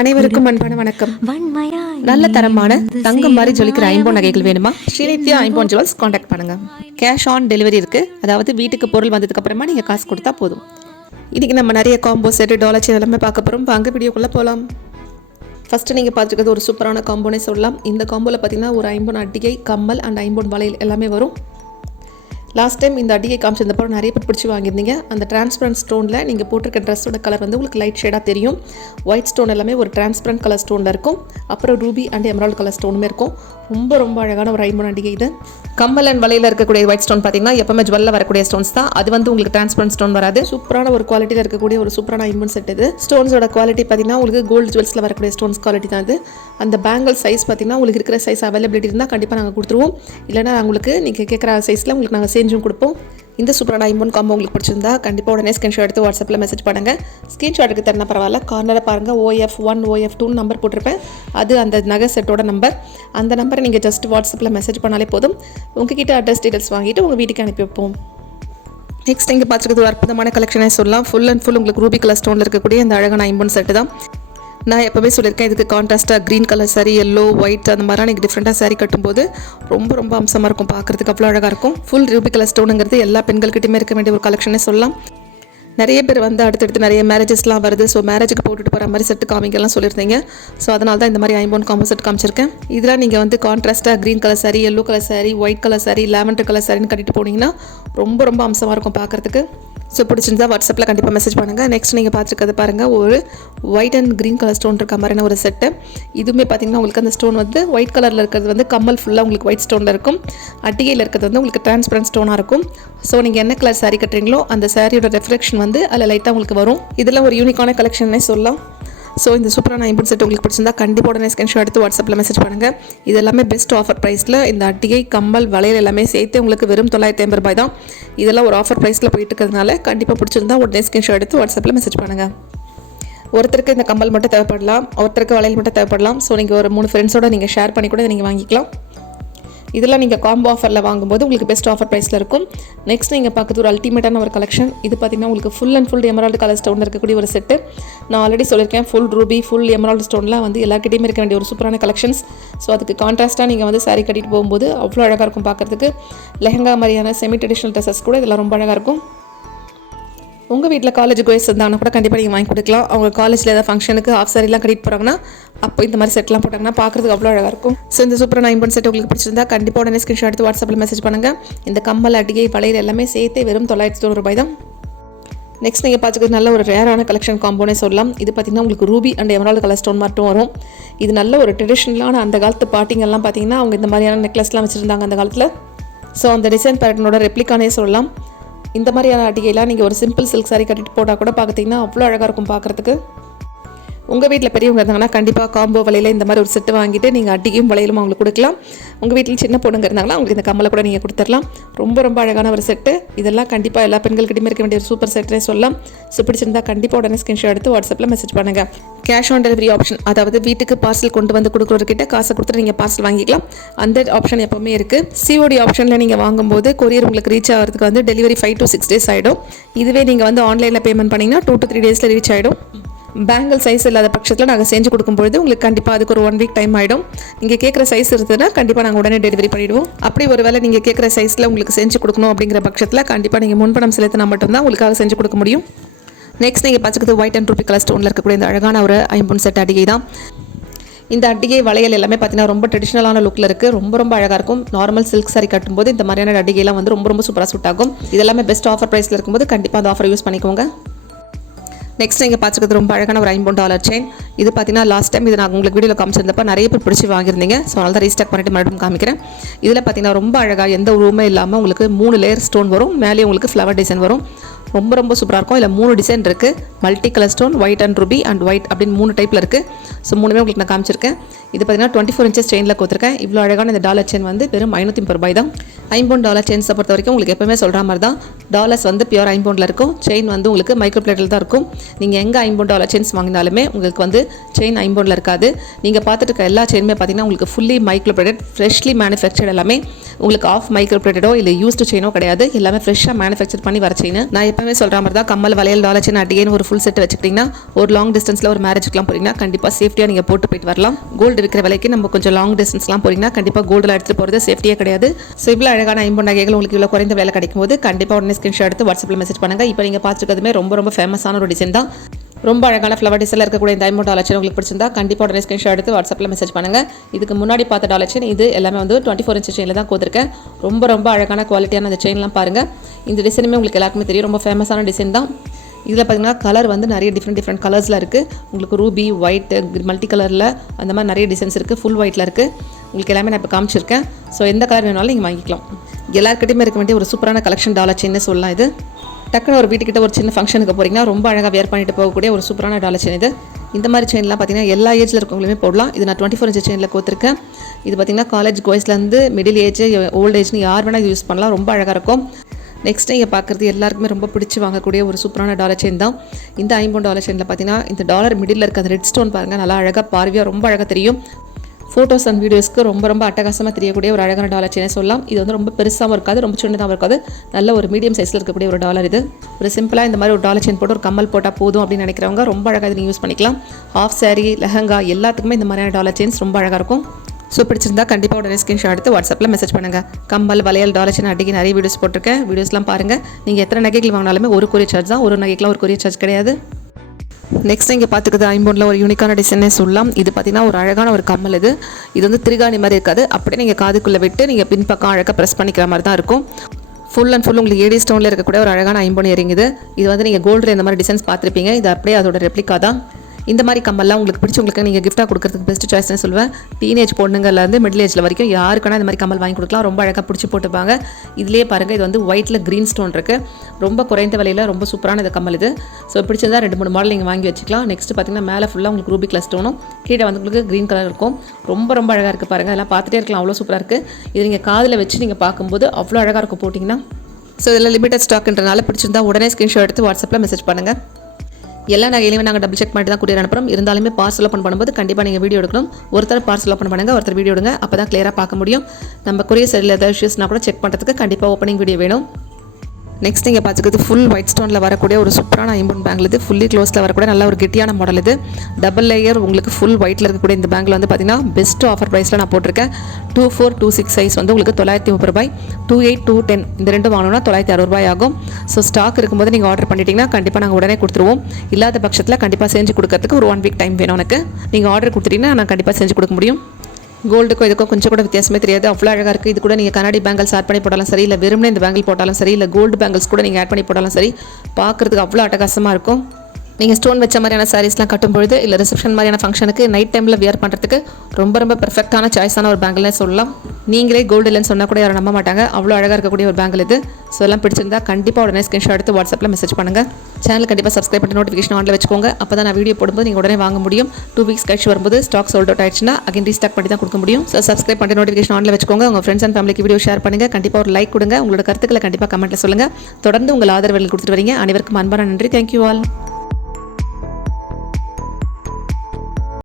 அனைவருக்கும் அன்பான வணக்கம். நல்ல தரமான தங்கம் மாதிரி ஜொலிக்கிற ஐம்போன் நகைகள் வேணுமா? ஸ்ரீநித்யா ஐம்போன் ஜுவல்ஸ் காண்டாக்ட் பண்ணுங்க. கேஷ் ஆன் டெலிவரி இருக்கு. அதாவது வீட்டுக்கு பொருள் வந்ததுக்கு அப்புறமா நீங்க காசு கொடுத்தா போதும். இன்னைக்கு நம்ம நிறைய காம்போ செட்டு டாலர் செயின் எல்லாமே பார்க்க போறோம். வாங்க வீடியோக்குள்ள போகலாம் ஃபஸ்ட்டு நீங்கள் பார்த்துருக்கிறது ஒரு சூப்பரான காம்போனே சொல்லலாம். இந்த காம்போவில் பார்த்தீங்கன்னா ஒரு ஐம்பொன் அட்டிகை கம்மல் அண்ட் ஐம்பொன் வளையல் எல்லாமே வரும். லாஸ்ட் டைம் இந்த அடியை காமிச்சிருந்தப்போ நிறைய பேர் பிடிச்சி வாங்கியிருந்தீங்க. அந்த டிரான்ஸ்பரண்ட் ஸ்டோனில் நீங்கள் போட்டிருக்க ட்ரெஸ்ஸோட கலர் வந்து உங்களுக்கு லைட் ஷேடாக தெரியும். ஒயிட் ஸ்டோன் எல்லாமே ஒரு டிரான்ஸ்பரண்ட் கலர் ஸ்டோனில் இருக்கும். அப்புறம் ரூபி அண்ட் எமரால் கலர் ஸ்டோனுமே இருக்கும். ரொம்ப ரொம்ப அழகான ஒரு ஐம்பது அடிகை இது. கம்மல் அண்ட் வலையில் இருக்கக்கூடிய ஒயிட் ஸ்டோன் பார்த்தீங்கன்னா எப்பவுமே ஜுவல்ல வரக்கூடிய ஸ்டோன்ஸ் தான். அது வந்து உங்களுக்கு டிரான்ஸ்பரண்ட் ஸ்டோன் வராது. சூப்பரான ஒரு குவாலிட்டியில் இருக்கக்கூடிய ஒரு சூப்பரான ஐம்பொன் செட் இது. ஸ்டோன்ஸோட குவாலிட்டி பார்த்தீங்கன்னா உங்களுக்கு கோல்டு ஜுவல்ஸில் வரக்கூடிய ஸ்டோன்ஸ் குவாலிட்டி தான் இது. அந்த பேங்கிள் சைஸ் பார்த்தீங்கன்னா உங்களுக்கு இருக்கிற சைஸ் அவைலபிலிட்டி இருந்தால் கண்டிப்பாக நாங்கள் கொடுத்துருவோம். இல்லைனா உங்களுக்கு நீங்கள் கேட்குற சைஸில் உங்களுக்கு நாங்கள் செஞ்சும் கொடுப்போம். இந்த சூப்பரான ஐம்பன் காம்போ உங்களுக்கு பிடிச்சிருந்தா கண்டிப்பாக உடனே ஸ்க்ரீன்ஷாட் எடுத்து வாட்ஸ்அப்பில் மெசேஜ் பண்ணுங்கள் ஸ்க்ரீன்ஷாட்டுக்கு தரனா பரவாயில்ல. கார்னரை பாருங்கள் ஓஎஃப் ஒன் ஓஎஃப் டூன்னு நம்பர் போட்டிருப்பேன். அது அந்த நகை செட்டோட நம்பர் அந்த நம்பரை நீங்கள் ஜஸ்ட் வாட்ஸ்அப்பில் மெசேஜ் பண்ணாலே போதும். உங்ககிட்ட அட்ரஸ் டீட்டெயில்ஸ் வாங்கிட்டு உங்கள் வீட்டுக்கு அனுப்பி வைப்போம். நெக்ஸ்ட் இங்கே பார்த்துருக்கிறது ஒரு அற்புதமான கலெக்ஷனே சொல்லலாம். ஃபுல் அண்ட் ஃபுல் உங்களுக்கு ரூபி கலர் ஸ்டோனில் இருக்கக்கூடிய இந்த அழகான ஐம்பன் செட்டு தான். நான் எப்போவே சொல்லியிருக்கேன் இதுக்கு கான்ட்ராஸ்ட்டாக green colour sari yellow white அந்த மாதிரிலாம் நீங்கள் டிஃப்ரெண்ட்டாக சாரி கட்டும்போது ரொம்ப ரொம்ப அம்சமாக இருக்கும் பார்க்குறதுக்கு அவ்வளோ அழகாக இருக்கும். ஃபுல் ரூபி கலர் ஸ்டோனுங்கிறது எல்லா பெண்கள்கிட்டயுமே இருக்க வேண்டிய ஒரு கலெக்ஷனே சொல்லலாம். நிறைய பேர் வந்து அடுத்தடுத்து நிறைய மேரேஜஸ்லாம் வருது. ஸோ மேரேஜுக்கு போட்டுட்டு போகிற மாதிரி செட்டு காமிங்கெல்லாம் சொல்லியிருந்தீங்க. ஸோ அதனால தான் இந்த மாதிரி ஐம்போன் காம்போ செட் காமிச்சிருக்கேன். இதெல்லாம் நீங்கள் வந்து கான்ட்ராஸ்ட்டாக green colour sari yellow colour sari white colour sari lavender colour சாரின்னு கட்டிட்டு போனீங்கன்னா ரொம்ப ரொம்ப அம்சமாக இருக்கும் பார்க்குறதுக்கு ஸோ பிடிச்சிருந்தா வாட்ஸ்அப்பில் கண்டிப்பாக மெசேஜ் பண்ணுங்கள் நெக்ஸ்ட் நீங்கள் பார்த்துருக்கிறது பாருங்கள் ஒரு white and green colour stone இருக்க மாதிரியான ஒரு செட்டு இதுவுமே பார்த்தீங்கன்னா உங்களுக்கு அந்த ஸ்டோன் வந்து ஒயிட் கலரில் இருக்கிறது வந்து கம்மல் ஃபுல்லாக உங்களுக்கு ஒயிட் ஸ்டோனில் இருக்கும். அட்டிகையில் இருக்கிறது வந்து உங்களுக்கு டிரான்ஸ்பரண்ட் ஸ்டோனாக இருக்கும். ஸோ நீங்கள் என்ன கலர் சாரீ கட்டுறீங்களோ அந்த சாரியோட ரெஃப்ளெக்ஷன் வந்து அதில் லைட்டாக உங்களுக்கு வரும். இதெல்லாம் ஒரு யூனிக்கான கலெக்ஷன்னே சொல்லலாம். ஸோ இந்த சூப்பரான ஐம்பது செட் உங்களுக்கு பிடிச்சிருந்தா கண்டிப்பாக உடனே ஸ்கிரீன்ஷாட் எடுத்து வாட்ஸ்அப்பில் மெசேஜ் பண்ணுங்கள் இது எல்லாமே பெஸ்ட் ஆஃபர் ப்ரைஸில் இந்த அட்டிகை கம்பல் வளையல் எல்லாமே சேர்த்து உங்களுக்கு வெறும் தொள்ளாயிரத்தி ஐம்பது ரூபாய் தான். இதெல்லாம் ஒரு ஆஃபர் ப்ரைஸில் போயிட்டு இருக்கிறதுனால கண்டிப்பாக பிடிச்சிருந்தா உடனே ஸ்கிரீன்ஷாட் எடுத்து வாட்ஸ்அப்பில் மெசேஜ் பண்ணுங்கள் ஒருத்தருக்கு இந்த கம்பல் மட்டும் தேவைப்படலாம் ஒருத்தருக்கு வளையல் மட்டும் தேவைப்படலாம். ஸோ நீங்கள் ஒரு மூணு ஃப்ரெண்ட்ஸோட நீங்கள் ஷேர் பண்ணி கூட நீங்கள் வாங்கிக்கலாம். இதெல்லாம் நீங்கள் காம்போ ஆஃபரில் வாங்கும்போது உங்களுக்கு பெஸ்ட் ஆஃபர் ப்ரைஸில் இருக்கும். நெக்ஸ்ட் நீங்கள் பார்க்குறது ஒரு அல்டிமேட்டான ஒரு கலெக்ஷன் இது பார்த்தீங்கன்னா உங்களுக்கு full and full emerald colour stone இருக்கக்கூடிய ஒரு செட்டு நான் ஆல்ரெடி சொல்லியிருக்கேன் ஃபுல் ரூபி ஃபுல் எமரால்டு ஸ்டோன்லாம் வந்து எல்லாருக்கிட்டையுமே இருக்க வேண்டிய ஒரு சூப்பரான கலெக்ஷன்ஸ் ஸோ அதுக்கு கான்ட்ராஸ்ட்டாக நீங்கள் வந்து சாரீ கட்டிட்டு போகும்போது அவ்வளோ அழகாக இருக்கும் பார்க்குறதுக்கு. லெஹங்கா மாதிரியான செமி ட்ரெடிஷ்னல் ட்ரெஸ்ஸஸ் கூட இதெல்லாம் ரொம்ப அழகாக இருக்கும். உங்கள் வீட்டில் காலேஜ் கோயஸ் இருந்தாங்கன்னா கூட கண்டிப்பாக நீங்கள் வாங்கி கொடுக்கலாம். அவங்க காலேஜில் ஏதாவது ஃபங்க்ஷனுக்கு ஆஃப் சாரிலாம் கட்டிட்டு போகிறாங்கன்னா அப்போ இந்த மாதிரி செட்லாம் போட்டாங்கன்னா பார்க்குறதுக்கு அவ்வளோ அழகாக இருக்கும். ஸோ இந்த சூப்பரான ஐம்பன் செட் உங்களுக்கு பிடிச்சிருந்தா கண்டிப்பாக உடனே ஸ்க்ரீன்ஷாட் எடுத்து வாட்ஸ்அப்பில் மெசேஜ் பண்ணுங்கள் இந்த கம்மல் அடிகை வளையல் எல்லாமே சேர்த்து வெறும் தொள்ளாயிரத்தி தொண்ணூறு ரூபாய் தான். நெக்ஸ்ட் நீங்கள் பார்த்துக்கிறது நல்ல ஒரு ரேரான கலெக்ஷன் காம்போனே சொல்லலாம். இது பார்த்தீங்கன்னா உங்களுக்கு ruby and emerald colour stone மட்டும் வரும். இது நல்ல ஒரு ட்ரெடிஷ்னலான அந்த காலத்து பாட்டிங்கெல்லாம் பார்த்தீங்கன்னா அவங்க இந்த மாதிரியான நெக்லஸ்லாம் வச்சுருந்தாங்க அந்த காலத்தில். ஸோ அந்த டிசைன் பேட்டர்னோட ரெப்ளிக்கானே சொல்லலாம். இந்த மாதிரியான அடிகைலாம் நீங்கள் ஒரு சிம்பிள் சில்க் சாரி கட்டிட்டு போட்டால் கூட பார்த்தீங்கன்னா அவ்வளோ அழகாக இருக்கும் பார்க்குறதுக்கு உங்கள் வீட்டில் பெரியவங்க இருந்தாங்கன்னா கண்டிப்பாக காம்போ வலையில் இந்த மாதிரி ஒரு செட்டு வாங்கிட்டு நீங்கள் அட்டியும் வளையலும் அவங்களுக்கு கொடுக்கலாம். உங்கள் வீட்டில் சின்ன பொண்ணுங்க இருந்தாங்கன்னா அவங்களுக்கு இந்த கம்மலை கூட நீங்கள் கொடுத்துடலாம். ரொம்ப ரொம்ப அழகான ஒரு செட்டு இதெல்லாம் கண்டிப்பாக எல்லா பெண்கள்கிட்டயுமே இருக்க வேண்டிய ஒரு சூப்பர் செட்டே சொல்லலாம். ஸோ பிடிச்சிருந்தா கண்டிப்பாக உடனே ஸ்கிரீன்ஷாட் எடுத்து வாட்ஸ்அப்பில் மெசேஜ் பண்ணுங்கள் கேஷ் ஆன் டெலிவரி ஆப்ஷன் அதாவது வீட்டுக்கு பார்சல் கொண்டு வந்து கொடுக்குறவர்கிட்ட காசை கொடுத்துட்டு நீங்கள் பார்சல் வாங்கிக்கலாம். அந்த ஆப்ஷன் எப்போவுமே இருக்குது சிஓடி ஆப்ஷனில் நீங்கள் வாங்கும்போது கொரியர் உங்களுக்கு ரீச் ஆகிறதுக்கு வந்து delivery five to six days ஆகிடும் இதுவே நீங்கள் வந்து ஆன்லைனில் பேமெண்ட் பண்ணிங்கன்னா டூ டு த்ரீ டேஸில் ரீச் ஆகிடும் பேங்கிள் சைஸ் இல்லாத பட்சத்தில் நாங்கள் செஞ்சு கொடுக்கும்பொழுது உங்களுக்கு கண்டிப்பாக அதுக்கு ஒரு ஒன் வீக் டைம் ஆகிடும் நீங்கள் கேட்குற சைஸ் இருந்ததுன்னா கண்டிப்பாக நாங்கள் உடனே டெலிவரி பண்ணிவிடுவோம் அப்படி ஒரு வேளை நீங்கள் கேட்குற சைஸில் உங்களுக்கு செஞ்சு கொடுக்கணும் அப்படிங்கிற பட்சத்தில் கண்டிப்பாக நீங்கள் முன்பணம் செலுத்தினா மட்டும்தான் உங்களுக்காக செஞ்சு கொடுக்க முடியும். நெக்ஸ்ட் நீங்கள் பார்த்துக்கிறது ஒயிட் அண்ட் ரூபி கலர் ஸ்டோனில் இருக்கக்கூடிய இந்த அழகான ஒரு ஐம்பொன் செட் அடிகை தான். இந்த அட்டிகை வளையல் எல்லாமே பார்த்தீங்கன்னா ரொம்ப ட்ரெடிஷ்னலான லுக்கில் இருக்குது ரொம்ப ரொம்ப அழகாக இருக்கும். நார்மல் சில்க் சாரி கட்டும்போது இந்த மாதிரியான அடிகைலாம் வந்து ரொம்ப ரொம்ப சூப்பராக சூட் ஆகும். இதெல்லாமே பெஸ்ட் ஆஃபர் ப்ரைஸில் இருக்கும்போது கண்டிப்பாக அந்த ஆஃபர் யூஸ் பண்ணிக்கோங்க. நெக்ஸ்ட் நீங்கள் பார்த்துக்கிறது ரொம்ப அழகான ஒரு ஐம்பது டாலர் செயின் இது பார்த்தீங்கன்னா லாஸ்ட் டைம் இது நான் உங்களுக்கு வீடியோவில் காமிச்சிருந்தப்ப நிறைய பேர் பிடிச்சி வாங்கியிருந்தீங்க. ஸோ அதனால் தான் ரீஸ்டாக் பண்ணிட்டு மறுபடியும் காமிக்கிறேன். இதில் பார்த்தீங்கன்னா ரொம்ப அழகாக எந்த உருவமே இல்லாமல் உங்களுக்கு மூணு லேயர் ஸ்டோன் வரும். மேலேயே உங்களுக்கு ஃப்ளவர் டிசைன் வரும். ரொம்ப ரொம்ப சூப்பராக இருக்கும். இல்லை மூணு டிசைன் இருக்குது multi colour stone white and ruby and white அப்படின்னு மூணு டைப்பில் இருக்குது ஸோ மூணுமே உங்களுக்கு நான் காமிச்சிருக்கேன். இது பார்த்தீங்கன்னா டுவெண்ட்டி ஃபோர் இன்ச்சஸ் செயினில் கொடுத்துருக்கேன். இவ்வளோ அழகான இந்த டாலர் செயின் வந்து வெறும் ஐநூற்றி முப்பது ரூபாய் தான். ஐம்பவுண்ட் டாலர் செயின்ஸை பொறுத்த வரைக்கும் உங்களுக்கு எப்பவுமே சொல்கிற மாதிரி தான். டாலர்ஸ் வந்து பியூர் ஐம்பவுண்டில் இருக்கும். செயின் வந்து உங்களுக்கு மைக்ரோ பிளேட்டில் தான் இருக்கும். நீங்கள் எங்கே ஐம்பவுண்ட் டாலர் செயின்ஸ் வாங்கினாலுமே உங்களுக்கு வந்து செயின் ஐம்பவுண்டில் இருக்காது. நீங்கள் பார்த்துட்டு இருக்க எல்லா செயினுமே பார்த்தீங்கன்னா உங்களுக்கு fully micro plated freshly manufactured எல்லாமே உங்களுக்கு ஆஃப் மைக்ரோ பிளேட்டடோ இல்லை யூஸ்டு செயினோ கிடையாது. எல்லாமே ஃப்ரெஷ்ஷாக மேனுஃபேக்சர் பண்ணி வர செயின் நான் எப்பவுமே சொல்கிற மாதிரி தான் கம்மல் வளையல் டாலர் அடியேன்னு ஒரு ஃபுல் செட் வச்சுக்கிட்டிங்கன்னா ஒரு லாங் டிஸ்டன்ஸில் ஒரு மேரேஜ்க்குலாம் போகிறீங்கன்னா கண்டிப்பாக சேஃப்டியாக நீங்கள் போட்டு போயிட்டு வரலாம். கோல்டு விற்கிற விலைக்கு நம்ம கொஞ்சம் லாங் டிஸ்டன்ஸ்லாம் போகிறீங்கன்னா கண்டிப்பாக கோல்டில் எடுத்துகிட்டு போகிறது சேஃப்டியே கிடையாது. ஸோ இவ்வளோ அழகான ஐம்பது நகைகள் உங்களுக்கு இவ்வளோ குறைந்த விலை கிடைக்கும் போது கண்டிப்பாக உடனே ஸ்கிரீன்ஷாட் எடுத்து வாட்ஸ்அப்பில் மெசேஜ் பண்ணுங்கள் இப்போ நீங்கள் பார்த்துருக்கிறதுமே ரொம்ப ரொம்ப ஃபேமஸான ஒரு டிசைன் தான். ரொம்ப அழகான ஃப்ளவர் டிசைனில் இருக்கக்கூடிய இந்த ஐம்பது டாலர் செயின் உங்களுக்கு பிடிச்சிருந்தா கண்டிப்பாக உடனே ஸ்க்ரீன்ஷாட் எடுத்து வாட்ஸ்அப்பில் மெசேஜ் பண்ணுங்கள் இதுக்கு முன்னாடி பார்த்த டாலர் செயின் இது எல்லாமே வந்து டுவெண்ட்டி ஃபோர் இன்ச் செயினில் தான் கொடுத்துருக்கேன். ரொம்ப ரொம்ப அழகான குவாலிட்டியான அந்த செயின்லாம் பாருங்கள் இந்த டிசைனுமே உங்களுக்கு எல்லாருக்குமே தெரியும். ரொம்ப ஃபேமஸான டிசைன் தான். இதில் பார்த்தீங்கன்னா கலர் வந்து நிறைய டிஃப்ரெண்ட் டிஃப்ரெண்ட் கலர்ஸில் இருக்குது உங்களுக்கு ரூபி ஒயிட் மல்டி கலரில் அந்த மாதிரி நிறைய டிசைன்ஸ் இருக்குது ஃபுல் ஒயிட்டில் இருக்குது உங்களுக்கு எல்லாமே நான் இப்போ காமிச்சிருக்கேன். ஸோ எந்த கலர் வேணாலும் நீங்கள் வாங்கிக்கலாம். எல்லாருக்கிட்டையுமே இருக்க வேண்டிய ஒரு சூப்பரான கலெக்ஷன் டாலர் செயின்னு சொல்லலாம் இது. டக்குன்னு ஒரு வீட்டுக்கிட்ட ஒரு சின்ன ஃபங்க்ஷனுக்கு போகிறீங்கன்னா ரொம்ப அழகாக வேர் பண்ணிட்டு போகக்கூடிய ஒரு சூப்பரான டாலர் செயின் இது. இந்த மாதிரி செயின்லாம் பார்த்தீங்கன்னா எல்லா ஏஜில் இருக்கவங்களுமே போடலாம். இது நான் டுவெண்ட்டி ஃபோர் இன்ச் செயினில் கோத்துருக்கேன். இது பார்த்தீங்கன்னா காலேஜ் கோய்ஸ்லேருந்து மிடில் ஏஜ் ஓல்ட் ஏஜ்னு யார் வேணால் யூஸ் பண்ணலாம். ரொம்ப அழகாக இருக்கும். நெக்ஸ்ட் நீங்கள் பார்க்குறது எல்லாருக்குமே ரொம்ப பிடிச்சி வாங்கக்கூடிய ஒரு சூப்பரான டாலர் செயின் தான். இந்த ஐம்பது டாலர் செயினில் பார்த்தீங்கன்னா இந்த டாலர் மிடில் இருக்க அந்த ரெட் ஸ்டோன் பாருங்கள் நல்லா அழகாக பார்வையாக ரொம்ப அழகாக தெரியும். ஃபோட்டோஸ் அண்ட் வீடியோஸ்க்கு ரொம்ப ரொம்ப அட்டகாசமாக தெரியக்கூடிய ஒரு அழகான டாலர் செயினை சொல்லலாம். இது வந்து ரொம்ப பெருசாகவும் இருக்காது ரொம்ப சின்னதாகவும் இருக்காது. நல்ல ஒரு மீடியம் சைஸில் இருக்கக்கூடிய ஒரு டாலர் இது. ஒரு சிம்பிளாக இந்த மாதிரி ஒரு டாலர் செயின் போட்டு ஒரு கம்மல் போட்டால் போதும் அப்படின்னு நினைக்கிறவங்க ரொம்ப அழகாக இது யூஸ் பண்ணிக்கலாம். ஆஃப் சாரீ லெஹங்கா எல்லாத்துக்குமே இந்த மாதிரியான டாலர் செயின்ஸ் ரொம்ப அழகாக இருக்கும். ஸோ பிடிச்சிருந்தா கண்டிப்பாக உடனே ஸ்கிரீன்ஷாட் எடுத்து வாட்ஸ்அப்பில் மெசேஜ் பண்ணுங்கள் கம்மல் வளையல் டாலர் அடிக்கி நிறைய வீடியோஸ் போட்டிருக்கேன். வீடியோஸ்லாம் பாருங்கள் நீங்கள் எத்தனை நகைகள் வாங்கினாலுமே ஒரு கொரிய சார்ஜ் தான். ஒரு நகைக்கெலாம் ஒரு கொரிய சார்ஜ் கிடையாது. நெக்ஸ்ட் இங்கே பார்த்துக்குது ஐம்பொனில் ஒரு யூனிக்கான டிசைனே சொல்லலாம். இது பார்த்தீங்கன்னா ஒரு அழகான ஒரு கம்மல் இது. இது வந்து திருகாணி மாதிரி இருக்காது. அப்படியே நீங்கள் காதுக்குள்ளே விட்டு நீங்கள் பின்பக்கம் அழகாக ப்ரெஸ் பண்ணிக்கிற மாதிரி தான் இருக்கும். ஃபுல் அண்ட் ஃபுல் உங்களுக்கு ஏடி ஸ்டோனில் இருக்கக்கூடிய ஒரு அழகான ஐம்பொன் இறங்குது இது. இது வந்து நீங்கள் கோல்டில் இந்த மாதிரி டிசைன்ஸ் பார்த்துருப்பீங்க. இது அப்படியே அதோட ரெப்ளிகா தான். இந்த மாதிரி கம்மல்லாம் உங்களுக்கு பிடிச்சவங்களுக்கு நீங்கள் கிஃப்ட்டாக கொடுக்குறதுக்கு பெஸ்ட் சாய்ஸ்னு சொல்லுவேன் டீனேஜ் பொண்ணுங்கள்லேருந்து மிடில் ஏஜில் வரைக்கும் யாருக்கான இந்த மாதிரி கம்மல் வாங்கி கொடுக்கலாம். ரொம்ப அழகாக பிடிச்சி போட்டுப்பாங்க. இதுலேயே பாருங்கள் இது வந்து ஒயிட்டில் க்ரீன் ஸ்டோன் இருக்குது ரொம்ப குறைந்த விலையில் ரொம்ப சூப்பரான இந்த கம்மல் இது. ஸோ பிடிச்சிருந்தா ரெண்டு மூணு மாடல் நீங்கள் வாங்கி வச்சுக்கலாம். நெக்ஸ்ட் பார்த்தீங்கன்னா மேலே ஃபுல்லாக உங்களுக்கு ரூபி கலர் ஸ்டோனும் கீழே வந்து உங்களுக்கு க்ரீன் கலர் இருக்கும். ரொம்ப ரொம்ப அழகாக இருக்குது பாருங்கள் அதெல்லாம் பார்த்துட்டே இருக்கலாம். அவ்வளோ சூப்பராக இருக்குது இது நீங்கள் காதில் வச்சு நீங்கள் பார்க்கும்போது அவ்வளோ அழகாக இருக்கும் போட்டிங்கன்னா. ஸோ இதில் லிமிட்டட் ஸ்டாக்ன்றனால பிடிச்சிருந்தா உடனே ஸ்க்ரீன்ஷாட் எடுத்து வாட்ஸ்அப்பில் மெசேஜ் பண்ணுங்கள் எல்லா நகையிலையுமே நாங்கள் டபுள் செக் பண்ணிட்டு தான் கூட்டிய அனுப்புறோம். இருந்தாலுமே பார்சல் ஓப்பன் பண்ணும்போது கண்டிப்பாக நீங்கள் வீடியோ எடுக்கணும். ஒருத்தர் பார்சல் ஓப்பன் பண்ணுங்க ஒருத்தர் வீடியோ எடுங்க. அப்போ தான் கிளியராக பார்க்க முடியும். நம்ம கொரிய சரியில் ஏதாவது இஷ்யூஸ்னா கூட செக் பண்ணுறதுக்கு கண்டிப்பாக ஓப்பனிங் வீடியோ வேணும். நெக்ஸ்ட் நீங்கள் பார்த்துக்கிறது ஃபுல் ஒயிட் ஸ்டோனில் வரக்கூடிய ஒரு சூப்பரான ஐம்பன் பேங்கில் இது. ஃபுல்லி க்ளோஸில் வரக்கூடிய நல்ல ஒரு கெட்டியான மாடல் இது. டபுள் லேயர் உங்களுக்கு ஃபுல் ஒயிட்டில் இருக்கக்கூடிய இந்த பேங்கில் வந்து பார்த்தீங்கன்னா பெஸ்ட் ஆஃபர் ப்ரைஸில் நான் போட்டிருக்கேன். Two four to six size வந்து உங்களுக்கு தொள்ளாயிரத்தி முப்பது ரூபாய். டூ எயிட் டூ டென் இந்த ரெண்டும் வாங்கணும்னா தொள்ளாயிரத்தி அறுபது ரூபாய் ஆகும். ஸோ ஸ்டாக் இருக்கும்போது நீங்கள் ஆர்டர் பண்ணிட்டீங்கன்னா கண்டிப்பாக நாங்கள் உடனே கொடுத்துருவோம். இல்லாத பட்சத்தில் கண்டிப்பாக செஞ்சு கொடுக்கறதுக்கு ஒரு ஒன் வீக் டைம் வேணும் எனக்கு. நீங்கள் ஆர்டர் கொடுத்துட்டீங்கன்னா நான் கண்டிப்பாக செஞ்சு கொடுக்க முடியும். கோல்டுக்கும் இதுக்கும் கொஞ்சம் கூட வித்தியாசமே தெரியாது. அவ்வளோ அழகாக இருக்குது இது கூட நீங்கள் கண்ணாடி பேங்கிள்ஸ் ஆட் பண்ணி போட்டாலும் சரி இல்லை வெறுமனே இந்த பேங்கிள் போட்டாலும் சரி இல்லை கோல்டு பேங்கிள்ஸ் கூட நீங்கள் ஆட் பண்ணி போட்டாலும் சரி பார்க்குறதுக்கு அவ்வளோ அட்டகாசமாக இருக்கும். நீங்கள் ஸ்டோன் வச்ச மாதிரியான சாரீஸ்லாம் கட்டும்பொழுது இல்லை ரிசப்ஷன் மாதிரியான ஃபங்க்ஷனுக்கு நைட் டைமில் வியர் பண்ணுறதுக்கு ரொம்ப ரொம்ப பெர்ஃபெக்டான சாய்ஸான ஒரு பேங்கிள்னே சொல்லலாம். நீங்களே கோல்டு இல்லைன்னு சொன்னால் கூட யாரும் நம்ப மாட்டாங்க. அவ்வளோ அழகாக இருக்கக்கூடிய ஒரு பேங்கிள் இது. ஸோ எல்லாம் பிடிச்சிருந்தா கண்டிப்பாக உடனே ஸ்க்ரீன்ஷாட் எடுத்து வாட்ஸ்அப்பில் மெசேஜ் பண்ணுங்கள் சேனல் கண்டிப்பாக சப்ஸ்கிரைப் பண்ணி நோட்டிஃபிகேஷன் ஆனில் வச்சுக்கோங்க. அப்போ தான் நான் வீடியோ போடும்போது நீங்கள் உடனே வாங்க முடியும். டூ வீக்ஸ் கழிச்சு வரும்போது ஸ்டாக் சோல்ட் அவுட் ஆயிடுச்சுன்னா அகைன் ரீஸ்டாக் பண்ணி தான் கொடுக்க முடியும். ஸோ சப்ஸ்கிரைப் பண்ணி நோட்டிஃபிகேஷன் ஆனில் வச்சுக்கோங்க. உங்கள் ஃப்ரெண்ட்ஸ் அண்ட் ஃபேமிலிக்கு வீடியோ ஷேர் பண்ணுங்கள் கண்டிப்பாக ஒரு லைக் கொடுங்க. உங்களோட கருத்துக்களை கண்டிப்பாக கமெண்ட்டில் சொல்லுங்கள் தொடர்ந்து உங்கள் ஆதரவு கொடுத்துட்டு வரீங்க. அனைவருக்கும் அன்பான நன்றி. Thank you all